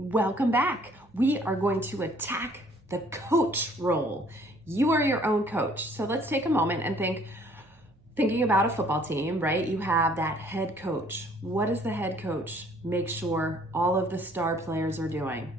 Welcome back. We are going to attack the coach role. You are your own coach. So let's take a moment and thinking about a football team, right? You have that head coach. What does the head coach make sure all of the star players are doing?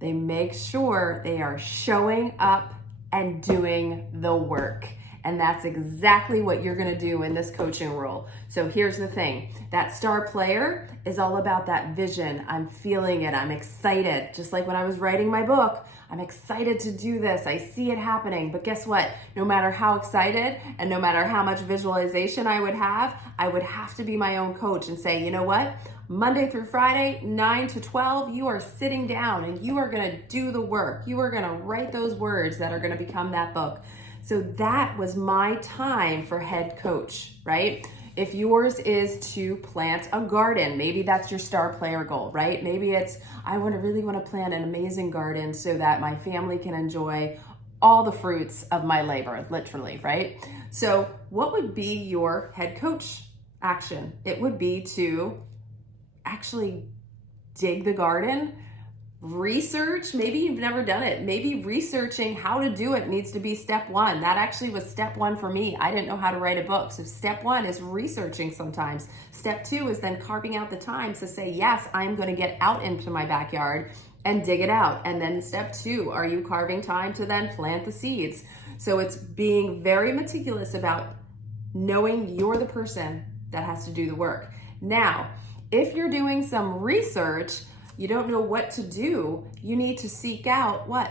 They make sure they are showing up and doing the work. And that's exactly what you're going to do in this coaching role. So here's the thing. That star player is all about that vision. I'm feeling it. I'm excited. Just like when I was writing my book, I'm excited to do this. I see it happening. But guess what? No matter how excited and no matter how much visualization I would have to be my own coach and say, you know what? Monday through Friday, 9 to 12, you are sitting down and you are going to do the work. You are going to write those words that are going to become that book. So that was my time for head coach, right? If yours is to plant a garden, maybe that's your star player goal, right? Maybe it's, I really want to plant an amazing garden so that my family can enjoy all the fruits of my labor, literally, right? So what would be your head coach action? It would be to actually dig the garden, research. Maybe you've never done it. Maybe researching how to do it needs to be step one. That actually was step one for me. I didn't know how to write a book. So step one is researching sometimes. Step two is then carving out the time to say, yes, I'm going to get out into my backyard and dig it out. And then step two, are you carving time to then plant the seeds? So it's being very meticulous about knowing you're the person that has to do the work. Now, if you're doing some research, you don't know what to do, you need to seek out what?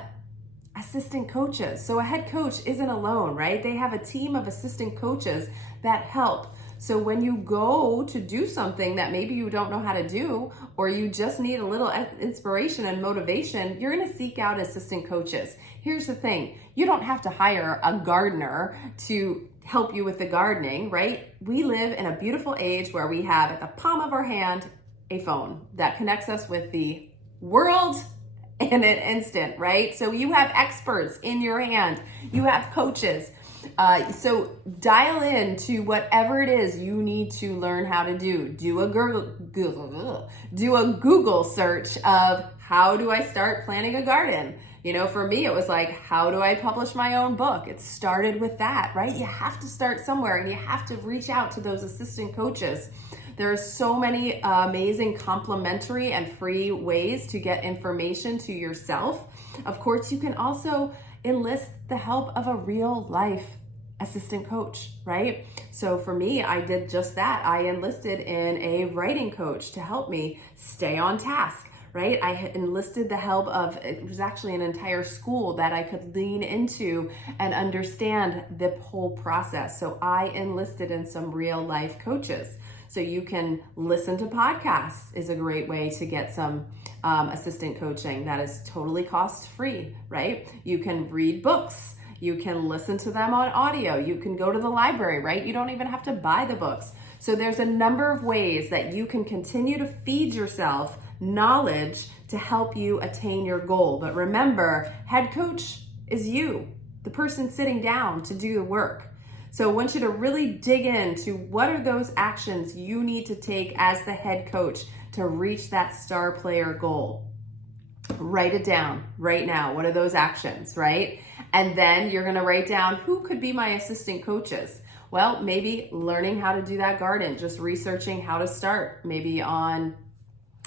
Assistant coaches. So a head coach isn't alone, right? They have a team of assistant coaches that help. So when you go to do something that maybe you don't know how to do, or you just need a little inspiration and motivation, you're going to seek out assistant coaches. Here's the thing. You don't have to hire a gardener to help you with the gardening, right? We live in a beautiful age where we have at the palm of our hand a phone that connects us with the world in an instant, right? So you have experts in your hand, you have coaches. So dial in to whatever it is you need to learn how to do. Do a Google search of how do I start planting a garden? You know, for me, it was like, how do I publish my own book? It started with that, right? You have to start somewhere and you have to reach out to those assistant coaches. There are so many amazing complimentary and free ways to get information to yourself. Of course, you can also enlist the help of a real life assistant coach, right? So for me, I did just that. I enlisted in a writing coach to help me stay on task, right? I had enlisted the help of, it was actually an entire school that I could lean into and understand the whole process. So I enlisted in some real life coaches. So you can listen to podcasts is a great way to get some assistant coaching that is totally cost free, right? You can read books. You can listen to them on audio. You can go to the library, right? You don't even have to buy the books. So there's a number of ways that you can continue to feed yourself knowledge to help you attain your goal. But remember, head coach is you, the person sitting down to do the work. So I want you to really dig into what are those actions you need to take as the head coach to reach that star player goal. Write it down right now. What are those actions, right? And then you're going to write down who could be my assistant coaches. Well, maybe learning how to do that garden, just researching how to start, maybe on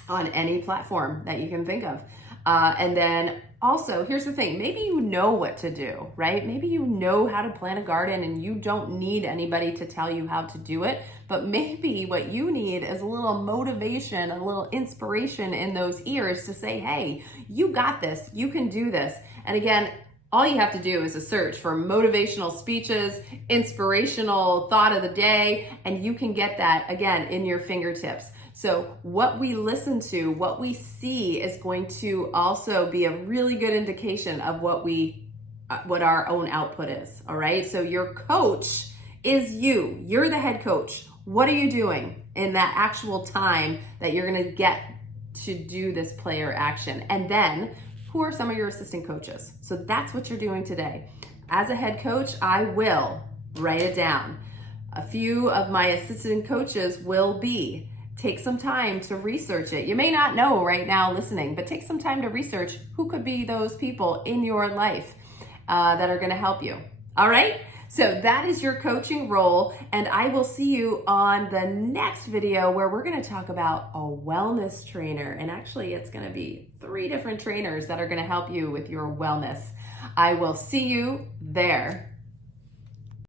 any platform that you can think of. And then also, here's the thing, maybe you know what to do, right? Maybe you know how to plant a garden and you don't need anybody to tell you how to do it, but maybe what you need is a little motivation, a little inspiration in those ears to say, hey, you got this, you can do this. And again, all you have to do is a search for motivational speeches, inspirational thought of the day, and you can get that, again, in your fingertips. So what we listen to, what we see is going to also be a really good indication of what our own output is, all right? So your coach is you. You're the head coach. What are you doing in that actual time that you're gonna get to do this player action? And then who are some of your assistant coaches? So that's what you're doing today. As a head coach, I will write it down. A few of my assistant coaches will be take some time to research it. You may not know right now listening, but take some time to research who could be those people in your life that are going to help you. All right? So that is your coaching role, and I will see you on the next video where we're going to talk about a wellness trainer. And actually, it's going to be 3 different trainers that are going to help you with your wellness. I will see you there.